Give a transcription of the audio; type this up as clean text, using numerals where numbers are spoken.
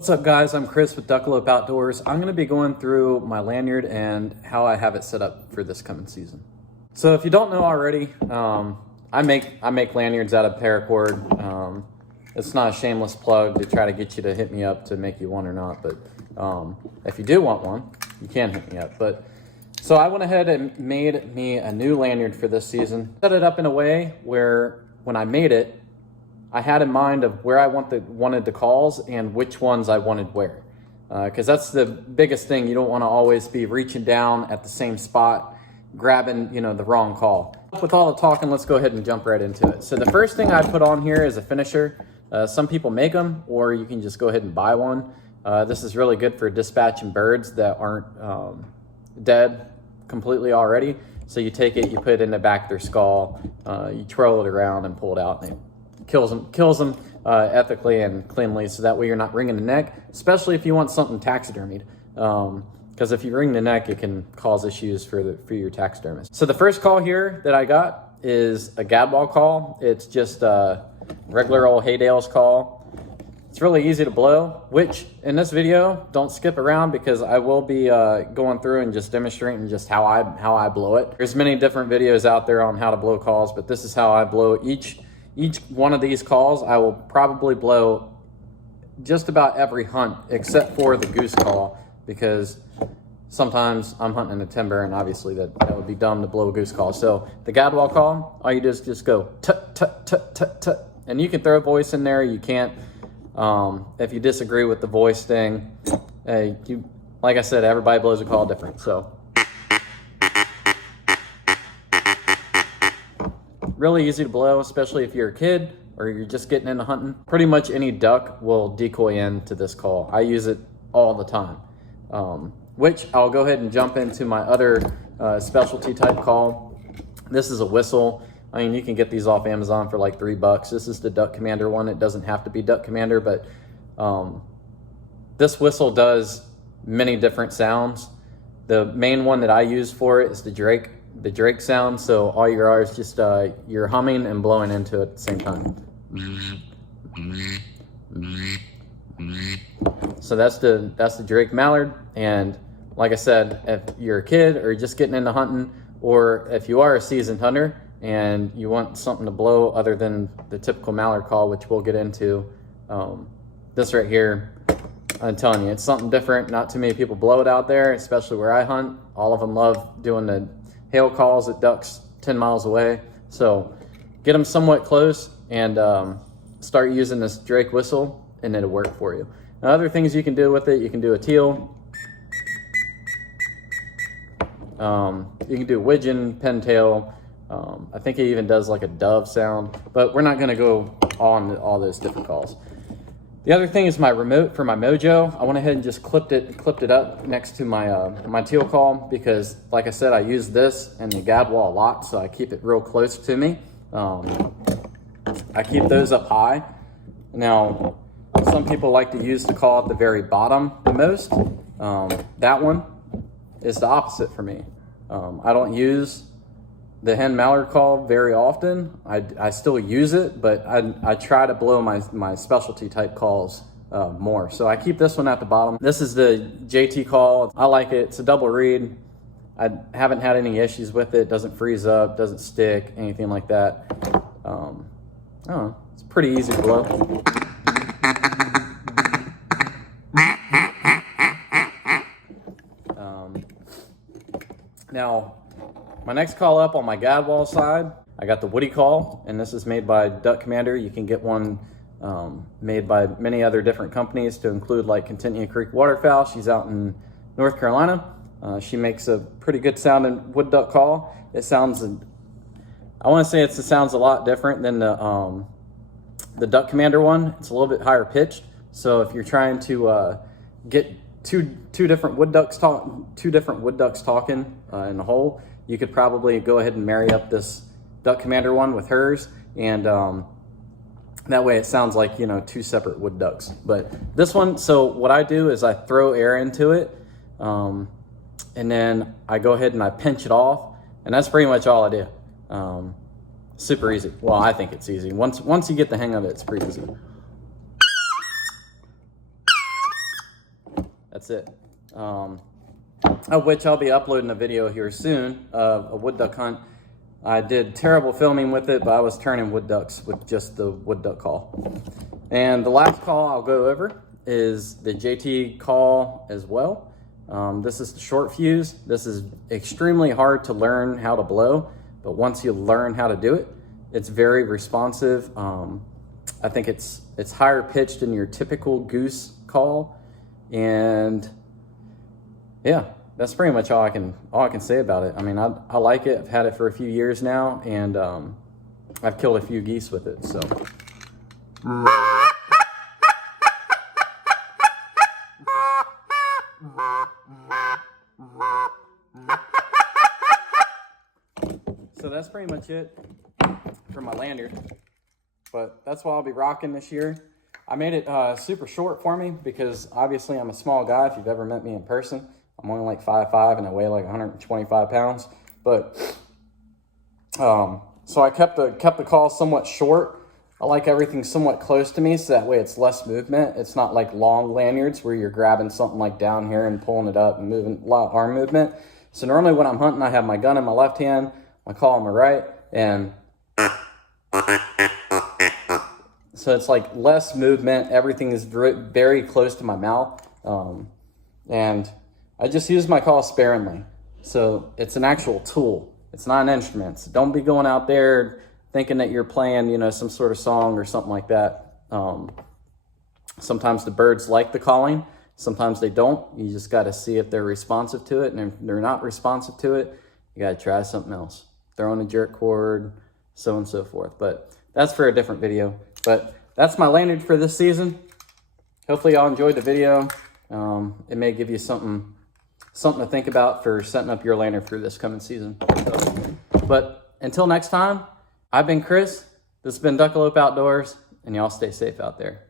What's up guys, I'm Chris with Duckalope Outdoors. I'm going to be going through my lanyard and how I have it set up for this coming season. So if you don't know already, I make lanyards out of paracord. It's not a shameless plug to try to get you to hit me up to make you one or not, but if you do want one, you can hit me up. So I went ahead and made me a new lanyard for this season. Set it up in a way where when I made it, I had in mind of where I wanted the calls and which ones I wanted where. Because that's the biggest thing. You don't want to always be reaching down at the same spot, grabbing, the wrong call. With all the talking, let's go ahead and jump right into it. So the first thing I put on here is a finisher. Some people make them, or you can just go ahead and buy one. This is really good for dispatching birds that aren't dead completely already. So you take it, you put it in the back of their skull, you twirl it around and pull it out, and it kills them ethically and cleanly, so that way you're not wringing the neck, especially if you want something taxidermied. Because if you wring the neck, it can cause issues for your taxidermist. So the first call here that I got is a Gadwall call. It's just a regular old Haydale's call. It's really easy to blow, which in this video, don't skip around because I will be going through and just demonstrating just how I blow it. There's many different videos out there on how to blow calls, but this is how I blow each one of these calls. I will probably blow just about every hunt except for the goose call, because sometimes I'm hunting in the timber and obviously that would be dumb to blow a goose call. So the Gadwall call, all you do is just go tut, tut, tut, tut, tut. And you can throw a voice in there. You can't. If you disagree with the voice thing, like I said, everybody blows a call different. So really easy to blow, especially if you're a kid or you're just getting into hunting. Pretty much any duck will decoy into this call. I use it all the time, which I'll go ahead and jump into my other specialty type call. This is a whistle. I mean, you can get these off Amazon for like $3. This is the Duck Commander one. It doesn't have to be Duck Commander, but this whistle does many different sounds. The main one that I use for it is the Drake sound. So all you are is just you're humming and blowing into it at the same time. So that's the Drake mallard. And like I said, if you're a kid or just getting into hunting, or if you are a seasoned hunter and you want something to blow other than the typical mallard call, which we'll get into, this right here, I'm telling you, it's something different. Not too many people blow it out there, especially where I hunt. All of them love doing the hail calls at ducks 10 miles away. So get them somewhat close and start using this Drake whistle, and it'll work for you. Now, other things you can do with it, you can do a teal. You can do widgeon, pintail. I think it even does like a dove sound, but we're not going to go on all those different calls. The other thing is my remote for my Mojo. I went ahead and just clipped it up next to my teal call, because like I said, I use this and the Gadwall a lot, so I keep it real close to me. I keep those up high. Now, some people like to use the call at the very bottom the most. That one is the opposite for me. I don't use the hen mallard call very often. I still use it, but I try to blow my specialty type calls more. So I keep this one at the bottom. This is the JT call. I like it. It's a double reed. I haven't had any issues with it. Doesn't freeze up, doesn't stick, anything like that. I don't know. It's pretty easy to blow. Now, my next call up on my Gadwall side, I got the Woody call, and this is made by Duck Commander. You can get one made by many other different companies, to include like Continental Creek Waterfowl. She's out in North Carolina. She makes a pretty good sounding wood duck call. It sounds, I want to say it sounds a lot different than the Duck Commander one. It's a little bit higher pitched. So if you're trying to get two different wood ducks talking in the hole, you could probably go ahead and marry up this Duck Commander one with hers, and that way it sounds like, two separate wood ducks. But this one, so what I do is I throw air into it, and then I go ahead and I pinch it off, and that's pretty much all I do. Super easy. Well, I think it's easy. Once you get the hang of it, it's pretty easy. That's it. Of which I'll be uploading a video here soon of a wood duck hunt. I did terrible filming with it, but I was turning wood ducks with just the wood duck call. And the last call I'll go over is the JT call as well. This is the short fuse. This is extremely hard to learn how to blow, but once you learn how to do it, it's very responsive. I think it's higher pitched than your typical Goose call, and yeah, that's pretty much all I can say about it. I mean, I like it. I've had it for a few years now, and I've killed a few geese with it. So. So that's pretty much it for my lanyard, but that's what I'll be rocking this year. I made it super short for me because obviously I'm a small guy. If you've ever met me in person, I'm only like 5'5" and I weigh like 125 pounds. But so I kept the call somewhat short. I like everything somewhat close to me, so that way it's less movement. It's not like long lanyards where you're grabbing something like down here and pulling it up and moving, a lot of arm movement. So normally when I'm hunting, I have my gun in my left hand, my call on my right, and so it's like less movement. Everything is very close to my mouth, and I just use my call sparingly. So it's an actual tool. It's not an instrument. So don't be going out there thinking that you're playing, you know, some sort of song or something like that. Sometimes the birds like the calling. Sometimes they don't. You just got to see if they're responsive to it. And if they're not responsive to it, you got to try something else. Throw in a jerk cord, so on and so forth. But that's for a different video. But that's my lanyard for this season. Hopefully y'all enjoyed the video. It may give you something to think about for setting up your lanyard for this coming season. So, but until next time, I've been Chris. This has been Duckalope Outdoors, and y'all stay safe out there.